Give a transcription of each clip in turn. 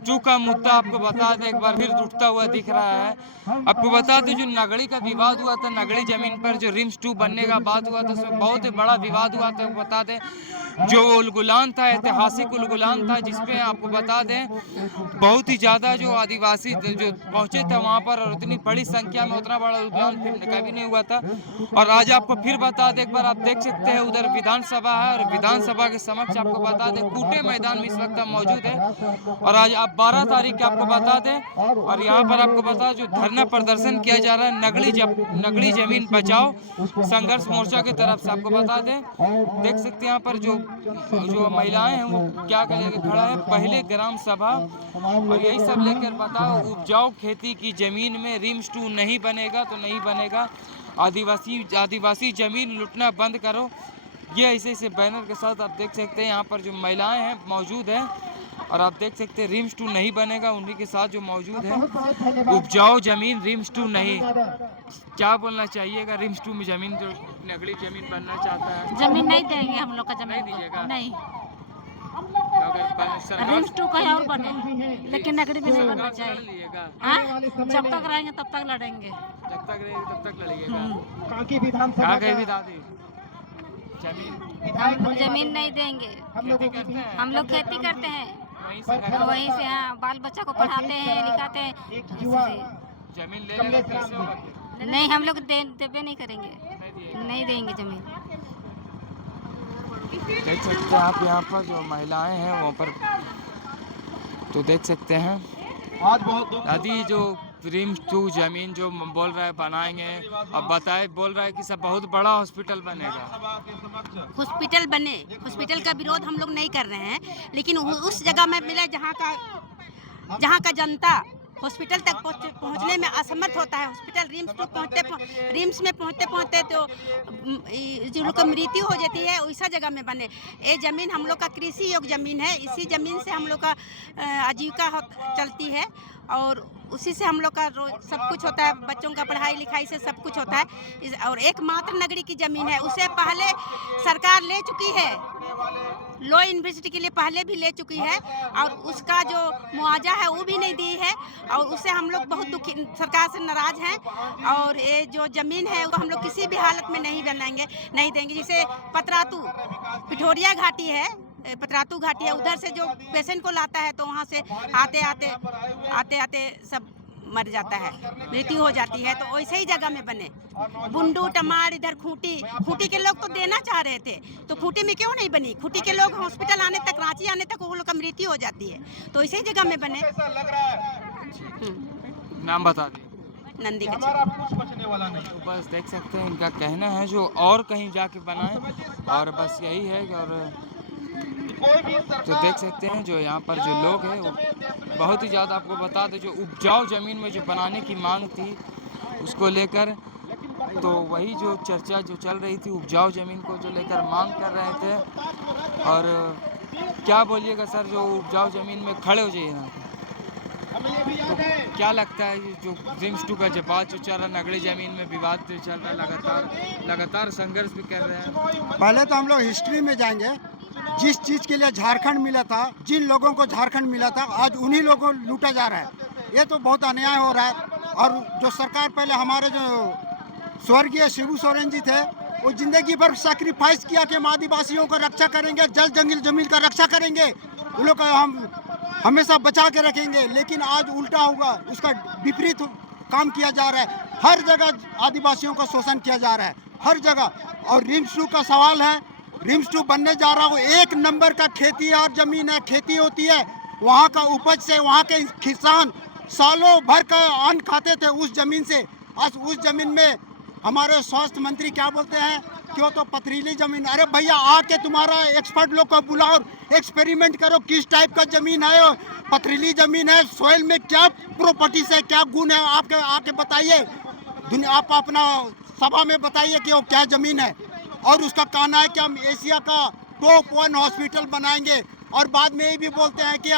To का मुद्दा आपको बता दें, एक बार फिर उठता हुआ दिख रहा है। आपको बता दें, जो नगड़ी का विवाद हुआ था, नगड़ी जमीन पर जो रिम्स 2 बनने का बात हुआ था, उसमें बहुत ही बड़ा विवाद हुआ था। आपको बता दें, जो उलगुलान था, ऐतिहासिक उलगुलान था, जिसपे आपको बता दें बहुत ही ज़्यादा जो आदिवासी जो पहुँचे थे वहाँ पर, और उतनी बड़ी संख्या में उतना बड़ा उलगुलान फिर कभी नहीं हुआ था। और आज आपको फिर बता दें, एक बार आप देख सकते हैं उधर विधानसभा है, और विधानसभा के समक्ष आपको बता दें कूटे मैदान में इस वक्त हम मौजूद है। और आज आप 12 तारीख को आपको बता दें, और यहाँ पर आपको बता जो धरना प्रदर्शन किया जा रहा है नगड़ी जमीन बचाओ संघर्ष मोर्चा की तरफ से, आपको बता दें देख सकते हैं यहाँ पर जो महिलाएं हैं वो क्या लेकर खड़ा है, पहले ग्राम सभा, और यही सब लेकर बताओ उपजाऊ खेती की जमीन में रिम्स 2 नहीं बनेगा तो नहीं बनेगा, आदिवासी जमीन लूटना बंद करो। ये ऐसे बैनर के साथ आप देख सकते हैं यहाँ पर जो महिलाएं हैं मौजूद हैं, और आप देख सकते हैं रिम्स 2 नहीं बनेगा, उन्हीं के साथ जो मौजूद है उपजाऊ जमीन रिम्स 2 नहीं। क्या बोलना चाहिएगा रिम्स 2 में जमीन जो नगड़ी जमीन बनना चाहता है? जमीन नहीं देंगे हम लोग का, जमीन नहीं दीजिएगा? नहीं। अगर रिम्स 2 कहीं और बने, लेकिन नगरी में नहीं बनना चाहिए। हाँ? जब तक रहेंगे तब तक लड़ेंगे, जब तक रहेगी तब तक लड़िएगा। कांकी विधानसभा कहाँ गई भी दादी जमीन? जमीन नहीं देंगे। खेती करते हैं, हम लोग खेती करते हैं, वहीं से हाँ, बाल बच्चा को पढ़ाते हैं लिखाते हैं। जमीन ले लेगा कैसे होगा फिर? नहीं, हम लोग देवे नहीं करेंगे, नहीं देंगे जमीन। देख सकते हैं आप यहाँ पर जो महिलाएं हैं वहाँ पर, तो देख सकते हैं आज बहुत दादी जो रिम्स 2 जमीन जो बोल रहा है बनाएंगे, अब बताए बोल रहा है कि सब बहुत बड़ा हॉस्पिटल बनेगा। हॉस्पिटल बने, हॉस्पिटल का विरोध हम लोग नहीं कर रहे हैं, लेकिन उस जगह में मिले जहाँ का जनता हॉस्पिटल तक पहुँचने में असमर्थ होता है। हॉस्पिटल रिम्स में पहुँचते तो जो लोग का मृत्यु हो जाती है, वैसा जगह में बने। ये ज़मीन हम लोग का कृषि योग्य ज़मीन है, इसी ज़मीन से हम लोग का आजीविका चलती है, और उसी से हम लोग का रोज सब कुछ होता है, बच्चों का पढ़ाई लिखाई से सब कुछ होता है। और एकमात्र नगरी की ज़मीन है, उसे पहले सरकार ले चुकी है, लॉ यूनिवर्सिटी के लिए पहले भी ले चुकी है, और उसका जो मुआवजा है वो भी नहीं दी है, और उससे हम लोग बहुत दुखी, सरकार से नाराज़ हैं। और ये जो ज़मीन है वो हम लोग किसी भी हालत में नहीं बनाएंगे, नहीं देंगे। जैसे पतरातू पिठोरिया घाटी है, पतरातू घाटी है, उधर से जो पेशेंट को लाता है तो वहाँ से आते आते सब मर जाता है, मृत्यु हो जाती है। तो वैसे ही जगह में बने। बुंडू टमार इधर खूंटी के लोग तो देना चाह रहे थे, तो खूंटी में क्यों नहीं बनी? खूंटी के लोग हॉस्पिटल आने तक, रांची आने तक वो लोग का मृत्यु हो जाती है, तो इसी जगह में बने। नाम बता दी। नंदी का तो बस देख सकते हैं इनका कहना है जो और कहीं जाके बनाए, और बस यही है। और तो देख सकते हैं जो यहाँ पर जो लोग हैं वो बहुत ही ज़्यादा, आपको बता दें जो उपजाऊ ज़मीन में जो बनाने की मांग थी उसको लेकर, तो वही जो चर्चा जो चल रही थी उपजाऊ ज़मीन को जो लेकर मांग कर रहे थे। और क्या बोलिएगा सर, जो उपजाऊ ज़मीन में खड़े हो जाइए यहाँ तो क्या लगता है जो रिम्स 2 का जब बात जो चल रहा है, नगड़ी ज़मीन में विवाद जो चल रहा है, लगातार संघर्ष भी कर रहे हैं। पहले तो हम लोग हिस्ट्री में जाएंगे, जिस चीज़ के लिए झारखंड मिला था, जिन लोगों को झारखंड मिला था, आज उन्हीं लोगों को लूटा जा रहा है। ये तो बहुत अन्याय हो रहा है। और जो सरकार पहले हमारे जो स्वर्गीय शिबू सोरेन जी थे, वो जिंदगी भर सैक्रिफाइस किया कि हम आदिवासियों को रक्षा करेंगे, जल जंगल जमीन का रक्षा करेंगे, उन लोग का हम हमेशा बचा के रखेंगे। लेकिन आज उल्टा होगा, उसका विपरीत काम किया जा रहा है। हर जगह आदिवासियों का शोषण किया जा रहा है, हर जगह। और रिम्स 2 का सवाल है, रिम्स 2 बनने जा रहा हो, 1 नंबर का खेती और ज़मीन है, खेती होती है, वहाँ का उपज से वहाँ के किसान सालों भर का अन्न खाते थे उस ज़मीन से। आज उस ज़मीन में हमारे स्वास्थ्य मंत्री क्या बोलते हैं कि वो तो पथरीली ज़मीन। अरे भैया, आके तुम्हारा एक्सपर्ट लोग को बुलाओ, एक्सपेरिमेंट करो किस टाइप का ज़मीन है, पथरीली ज़मीन है, सॉइल में क्या प्रॉपर्टीज है, क्या गुण है, आपके आके बताइए। आप अपना सभा में बताइए कि वो क्या ज़मीन है। और उसका कहना है कि हम एशिया का टॉप 1 हॉस्पिटल बनाएंगे, और बाद में ये भी बोलते हैं कि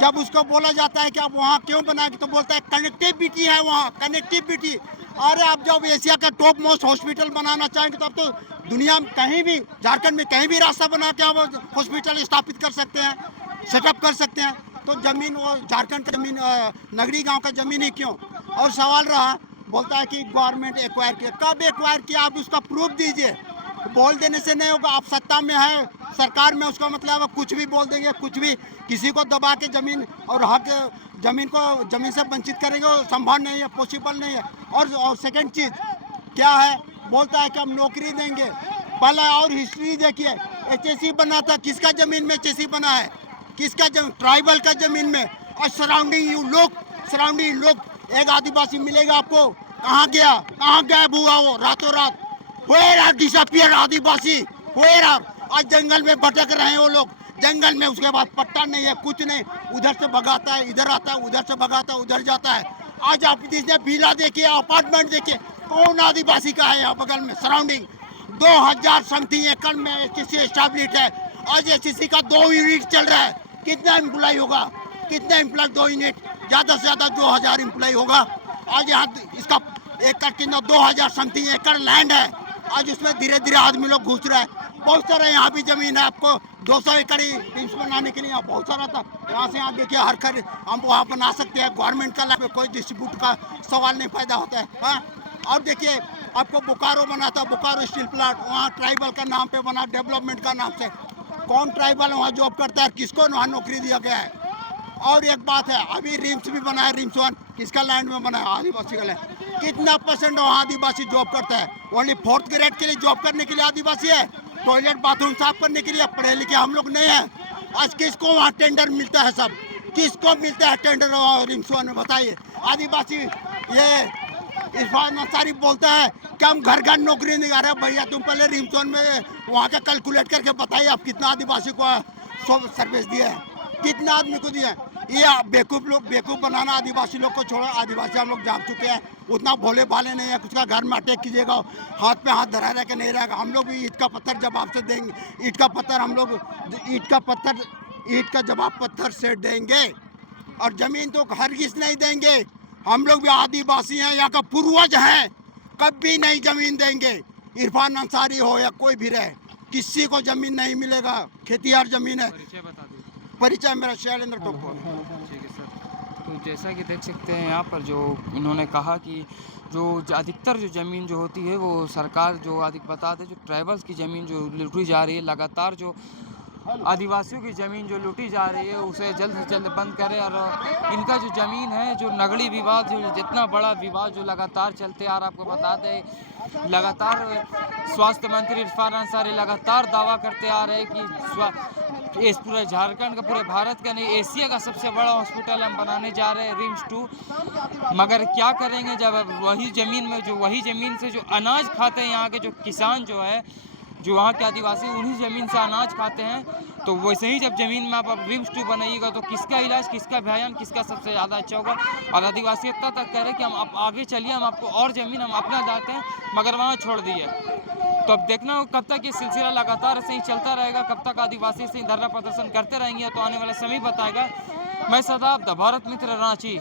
जब उसको बोला जाता है कि आप वहाँ क्यों बनाएंगे, तो बोलता है कनेक्टिविटी है वहाँ, कनेक्टिविटी। अरे आप जब एशिया का टॉप मोस्ट हॉस्पिटल बनाना चाहेंगे तो अब तो दुनिया में कहीं भी, झारखंड में कहीं भी रास्ता बना के आप हॉस्पिटल स्थापित कर सकते हैं, सेटअप कर सकते हैं। तो जमीन वो झारखंड का जमीन नगरी गांव का जमीन ही क्यों? और सवाल रहा, बोलता है कि गवर्नमेंट एक्वायर किया। कब एक्वायर किया? आप उसका प्रूफ दीजिए। बोल देने से नहीं होगा। आप सत्ता में है, सरकार में, उसका मतलब आप कुछ भी बोल देंगे, कुछ भी किसी को दबा के जमीन और हक जमीन से वंचित करेंगे, वो संभव नहीं है, पॉसिबल नहीं है। और सेकंड चीज़ क्या है, बोलता है कि हम नौकरी देंगे। पहला और हिस्ट्री देखिए, एचएससी बना था, किसका जमीन में एचएससी बना है? किसका ट्राइबल का जमीन में। और सराउंडिंग लोग एक आदिवासी मिलेगा आपको, कहाँ गया, कहाँ गायब हुआ वो रातों रात? Where are disappeared Adivasi? Where are? आज जंगल में भटक रहे हैं वो लोग, जंगल में। उसके बाद पट्टा नहीं है, कुछ नहीं, उधर से भगाता है, इधर आता है, उधर से भगाता है, उधर जाता है। आज आप जिसने विला देखिए, अपार्टमेंट देखिए, कौन आदिवासी का है? यहाँ बगल में सराउंडिंग 2000 समथिंग एकड़ में एचएससी एस्टैब्लिश है। आज एचएससी का 2 यूनिट चल रहा है। कितना एम्प्लॉय होगा? कितना एम्प्लॉय? 2 यूनिट, ज़्यादा से ज़्यादा 2000 एम्प्लॉय होगा। आज यहाँ इसका एकड़ कितना, 2000 समथिंग एकड़ लैंड है। आज उसमें धीरे धीरे आदमी लोग घुस रहा है। बहुत सारा यहाँ भी जमीन है, आपको 200 एकड़ टीम्स बनाने के लिए यहाँ बहुत सारा था। यहाँ से यहाँ देखिए, हर घर हम वहाँ बना सकते हैं। गवर्नमेंट का लाभ, कोई डिस्ट्रीब्यूट का सवाल नहीं पैदा होता है। हाँ, और देखिए आपको बोकारो बना था, बोकारो स्टील प्लांट, वहाँ ट्राइबल का नाम पे बना, डेवलपमेंट का नाम से। कौन ट्राइबल वहाँ जॉब करता है? किसको वहाँ नौकरी दिया गया है? और एक बात है, अभी रिम्स भी बना है, रिम्स 1 किसका लैंड में बना है? आदिवासी का लैंड। कितना % वहाँ आदिवासी जॉब करता है? ओनली 4th ग्रेड के लिए जॉब करने के लिए आदिवासी है, टॉयलेट बाथरूम साफ करने के लिए। पढ़े लिखे हम लोग नहीं हैं। आज किसको वहाँ टेंडर मिलता है? सब किसको मिलता है टेंडर रिम्स 1 में? बताइए। आदिवासी ये इरफान अंसारी बोलता है कि हम घर घर नौकरी निकाल रहे हैं। भैया तुम पहले रिम्स 1 में वहाँ का कैलकुलेट करके बताइए, आप कितना आदिवासी को सर्विस दिया है, कितना आदमी को दिया है? ये बेवकूफ़ बनाना आदिवासी लोग को छोड़ो। आदिवासी हम लोग जान चुके हैं, उतना भोले भाले नहीं है। उसका घर में अटैक कीजिएगा, हाथ पे हाथ धरा रह के नहीं रहेगा। हम लोग भी ईंट का पत्थर जवाब से देंगे। ईंट का पत्थर हम लोग ईंट का जवाब पत्थर से देंगे। और ज़मीन तो हरगिज़ नहीं देंगे। हम लोग भी आदिवासी हैं, यहाँ का पूर्वज हैं, कभी नहीं ज़मीन देंगे। इरफान अंसारी हो या कोई भी रहे, किसी को ज़मीन नहीं मिलेगा। खेतीहार ज़मीन है। परिचय मेरा शैलेंद्र टोप्पो। ठीक है सर। तो जैसा कि देख सकते हैं यहाँ पर जो इन्होंने कहा कि जो अधिकतर जो ज़मीन जो होती है वो सरकार जो अधिक बता दे, जो ट्राइबल्स की ज़मीन जो लूटी जा रही है, लगातार जो आदिवासियों की ज़मीन जो लूटी जा रही है उसे जल्द से जल्द बंद करे। और इनका जो ज़मीन है, जो नगड़ी विवाद, जो जितना बड़ा विवाद जो लगातार चलते आ रहा, आपको बता दें लगातार स्वास्थ्य मंत्री इरफान अंसारी लगातार दावा करते आ रहे हैं कि इस पूरे झारखंड का, पूरे भारत का नहीं, एशिया का सबसे बड़ा हॉस्पिटल हम बनाने जा रहे हैं, रिम्स 2। मगर क्या करेंगे जब वही ज़मीन से जो अनाज खाते हैं यहाँ के जो किसान जो है, जो वहाँ के आदिवासी, उन्हीं ज़मीन से अनाज खाते हैं। तो वैसे ही जब ज़मीन में आप रिम्स 2 बनाइएगा तो किसका इलाज, किसका बयान, किसका सबसे ज़्यादा अच्छा होगा। और आदिवासी इतना तक कह रहे कि हम आप आगे चलिए, हम आपको और ज़मीन हम अपना जाते हैं, मगर वहाँ छोड़ दिए। तो अब देखना हो कब तक ये सिलसिला लगातार ऐसे ही चलता रहेगा, कब तक आदिवासी से ही धरना प्रदर्शन करते रहेंगे, तो आने वाला समय बताएगा। मैं सदाब द भारत मित्र, रांची।